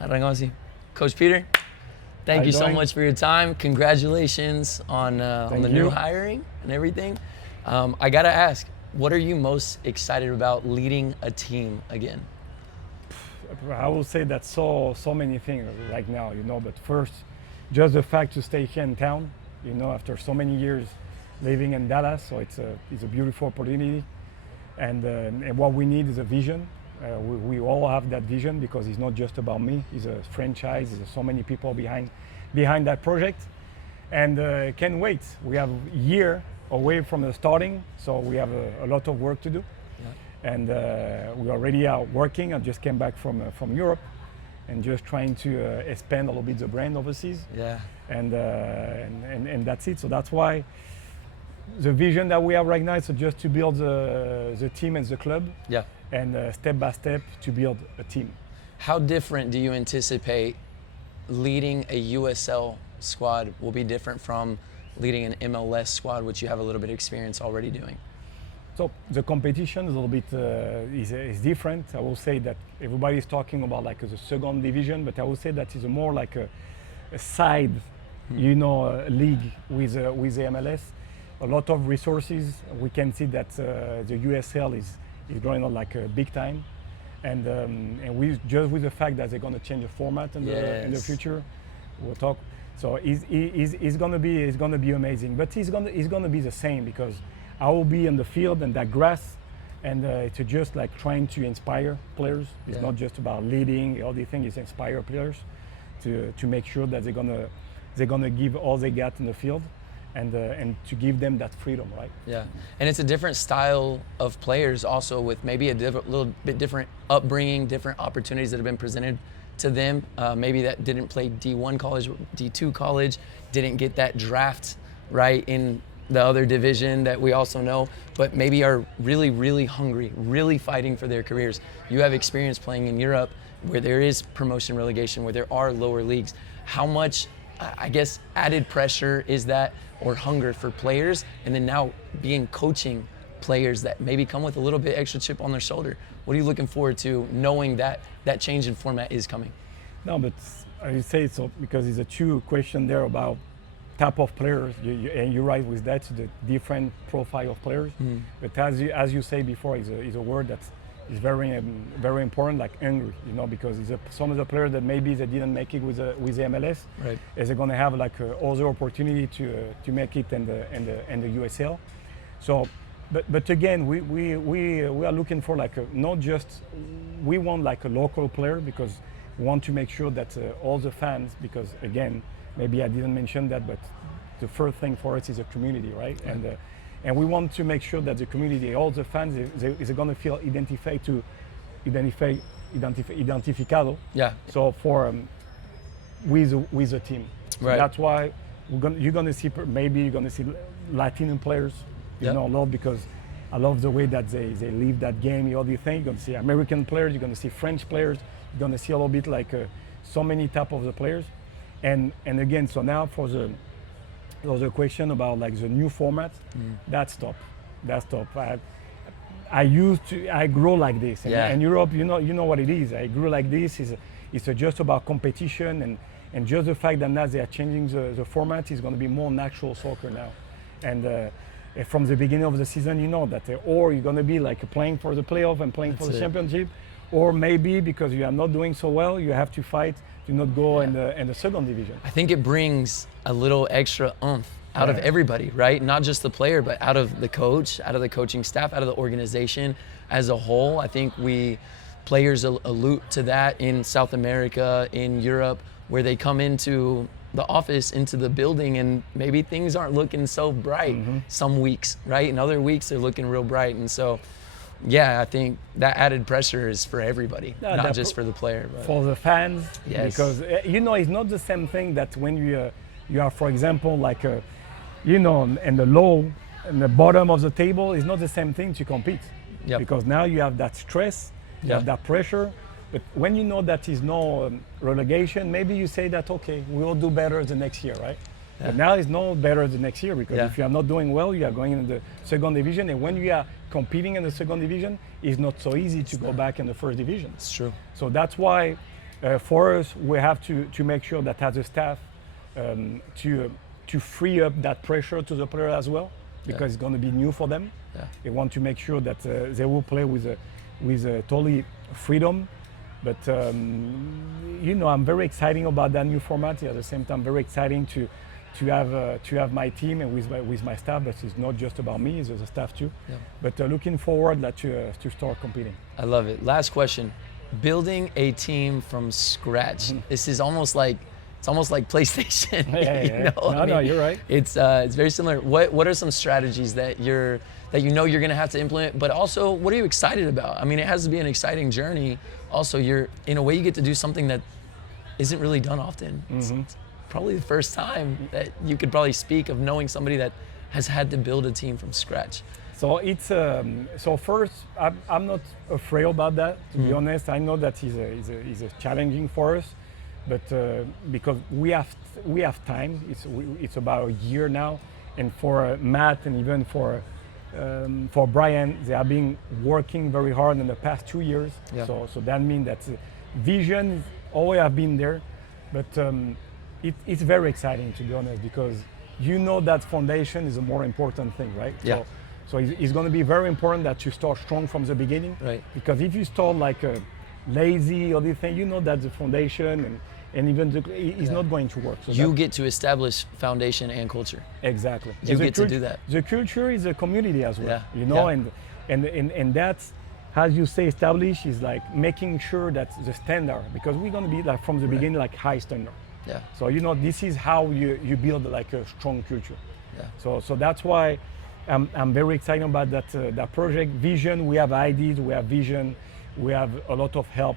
Arangosi. Coach Peter, thank you so much for your time. Congratulations on the new hiring and everything. I gotta ask, what are you most excited about leading a team again? I will say that so many things right now, but first, just the fact to stay here in town, after so many years living in Dallas, so it's a beautiful opportunity. And what we need is a vision. We all have that vision because it's not just about me. It's a franchise. There's so many people behind that project, and can't wait. We have a year away from the starting, so we have a lot of work to do. Yeah. And we already are working. I just came back from Europe, and just trying to expand a little bit the brand overseas. Yeah. And that's it. So that's why the vision that we have right now is just to build the team and the club. Yeah. And step by step to build a team. How different do you anticipate leading a USL squad will be different from leading an MLS squad, which you have a little bit of experience already doing? So the competition is a little bit is different. I will say that everybody is talking about like the second division, but I will say that is more like a side, league with the MLS. A lot of resources. We can see that the USL is growing on like big time, and we just with the fact that they're going to change the format in the future, we'll talk. So it's going to be amazing, but it's going to be the same because I will be in the field and that grass, and it's just like trying to inspire players. It's not just about leading. All the thing is inspire players to make sure that they're gonna give all they got in the field. And to give them that freedom, right? Yeah, and it's a different style of players also with maybe a little bit different upbringing, different opportunities that have been presented to them. Maybe that didn't play D1 college, D2 college, didn't get that draft right in the other division that we also know, but maybe are really, really hungry, really fighting for their careers. You have experience playing in Europe where there is promotion relegation, where there are lower leagues. How much, I guess, added pressure is that, or hunger for players, and then now coaching players that maybe come with a little bit extra chip on their shoulder? What are you looking forward to knowing that that change in format is coming? No, but I say so because it's a true question there about type of players, and you're right with that, the different profile of players. Mm. But as you say before, is a word that is very very important, like hungry, because some of the players that maybe they didn't make it with the MLS, right, is they're going to have like other opportunity to make it in the USL. So, but again, we are looking for like not just we want like a local player because we want to make sure that all the fans, because again, maybe I didn't mention that, but the first thing for us is a community, right? And we want to make sure that the community, all the fans, is going to feel identificado. Yeah. So with the team. So right. That's why you're going to see Latino players, a lot, because I love the way that they live that game. All the thing. You're going to see American players. You're going to see French players. You're going to see a little bit like so many type of the players. And again, so now for the question about like the new format, that's top. I grow like this, and Europe, you know what it is. I grew like this. It's just about competition and just the fact that now they are changing the format is going to be more natural soccer now, and from the beginning of the season, that or you're going to be like playing for the playoff and playing for the championship, or maybe because you are not doing so well, you have to fight to not go in the second division. I think it brings a little extra oomph out of everybody, right? Not just the player, but out of the coach, out of the coaching staff, out of the organization as a whole. I think players allude to that in South America, in Europe, where they come into the office, into the building, and maybe things aren't looking so bright some weeks, right? And other weeks they're looking real bright. And so, I think that added pressure is for everybody, not just for the player. But for the fans, yes. Because, it's not the same thing that when you are, for example, like, in the bottom of the table, it's not the same thing to compete. Yep. Because now you have that stress, you have that pressure. But when you know that is no relegation, maybe you say that, okay, we'll do better the next year, right? Yeah. But now it's no better the next year because if you are not doing well, you are going in the second division. And when you are competing in the second division, it's not so easy to go back in the first division. It's true. So that's why For us, we have to make sure that as a staff, to free up that pressure to the player as well, because it's going to be new for them. Yeah. They want to make sure that they will play with totally freedom. But I'm very excited about that new format. At the same time, very exciting to have my team and with my staff. But it's not just about me; it's the staff too. Yeah. But looking forward to start competing. I love it. Last question. Building a team from scratch. This is almost like PlayStation. No, you're right. It's very similar. What are some strategies that you're going to have to implement? But also, what are you excited about? I mean, it has to be an exciting journey. Also, you're in a way you get to do something that isn't really done often. It's probably the first time that you could probably speak of knowing somebody that has had to build a team from scratch. So it's first, I'm not afraid about that. To be honest, I know that is challenging for us, but because we have time. It's about a year now, and for Matt and even for Brian, they have been working very hard in the past 2 years. Yeah. So that means that vision always have been there, but it's very exciting, to be honest, because that foundation is a more important thing, right? Yeah. So it's going to be very important that you start strong from the beginning. Right. Because if you start like lazy or this thing, that the foundation and even it's not going to work. So you get to establish foundation and culture. Exactly. You get to do that. The culture is a community as well. Yeah. And that's, as you say, establish is like making sure that the standard, because we're going to be like from the beginning like high standard. Yeah. So this is how you build like a strong culture. Yeah. So that's why I'm very excited about that project. Vision, we have ideas, we have vision, we have a lot of help,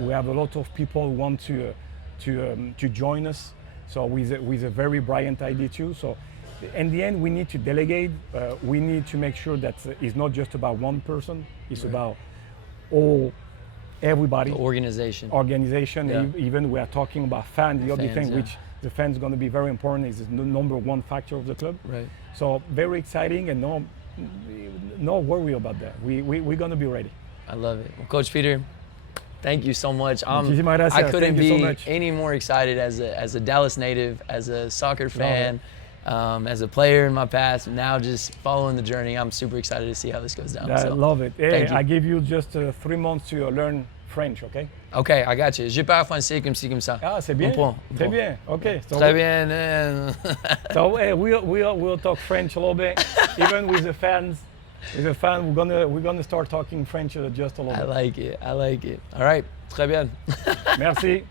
we have a lot of people who want to join us. So with a very brilliant idea too. So in the end, we need to delegate. We need to make sure that it's not just about one person. It's about everybody. The organization. Yeah. Even we are talking about fans. The other fans, thing, which the fans going to be very important, is the number one factor of the club. Right. So very exciting, and no worry about that. We're going to be ready. I love it. Well, Coach Peter, thank you so much. I Thank couldn't you be so much. any more excited as a Dallas native, as a soccer fan, as a player in my past. Now just following the journey, I'm super excited to see how this goes down. I love it. Hey, you. I give you just 3 months to learn French, okay? Okay, I got you. Je parle français comme ci, comme ça. Ah, c'est bien. Très bien. Okay. So Très bien. So hey, we'll talk French a little bit, even with the fans. With the fan, we're gonna start talking French just a little bit. I like it. All right. Très bien. Merci.